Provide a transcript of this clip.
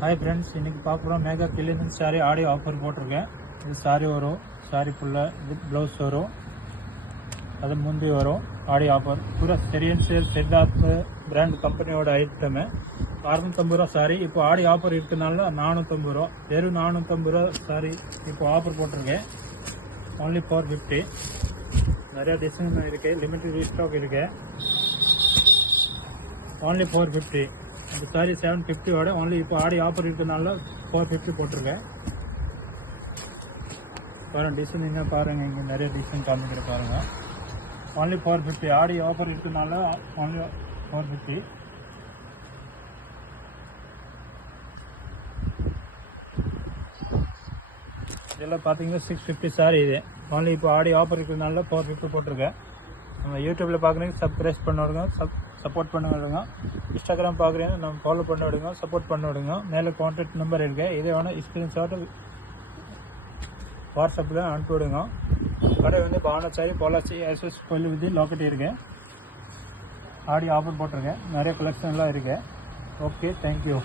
Hi friends, इनकी पार्க்குறோம் mega clearance सारी ஆடி offer போட்டிருக்கேன். இது சாரி வரும், சாரி ஃபுல்லா வித் ப்ளவுஸ் வரும், அது முந்தி வரும். ஆடி ஆஃபர் पूरा செரியன்சியல் சித்தார்த் பிராண்ட் கம்பெனியோட ஐட்டம். 650 ரூபா சாரி. இப்போ ஆடி ஆஃபர் இருக்கனால 450 ரூபா, வெறும் 450 ரூபா சாரி இப்போ ஆஃபர் போட்டிருக்கேன். only 450. நிறைய டிசைன் இருக்கு, லிமிட்டட் ரீஸ்டாக் இருக்கு. only 450. அந்த சாரி 750 ஓட only இப்போ ஆடி ஆஃபர் இருக்கனால 450 போட்டிருக்கேன். பாருங்க டிசைன், இங்கே பாருங்க, இங்கே நிறைய டிசைன் காமிக்கிற பாருங்க. only 450. ஆடி ஆஃபர் இருக்கனால only 450. இதெல்லாம் பார்த்தீங்கன்னா 650 சாரி. இது only இப்போ ஆடி ஆஃபர் இருக்கனால 450 போட்டிருக்கேன். நம்ம யூடியூப்பில் பார்க்குறீங்க, சப்ஸ்கிரைப் பண்ண விடுங்க, சப்போர்ட் பண்ண விடுங்க. இன்ஸ்டாகிராம் பார்க்குறீங்க, நம்ம ஃபாலோ பண்ண விடுங்க, சப்போர்ட் பண்ண விடுங்க. மேலே கான்டாக்ட் நம்பர் இருக்கு, இதே வேணால் ஸ்க்ரீன்ஷாட் வாட்ஸ்அப்பில் அனுப்பி விடுங்க. கடை வந்து பானச்சாரி பொள்ளாச்சி எஸ்எஸ் கோயில் விதி லாக்கெட் இருக்கு. ஆடி ஆஃபர் போட்டிருக்கேன், நிறைய கலெக்ஷன்லாம் இருக்கு. Okay, thank you.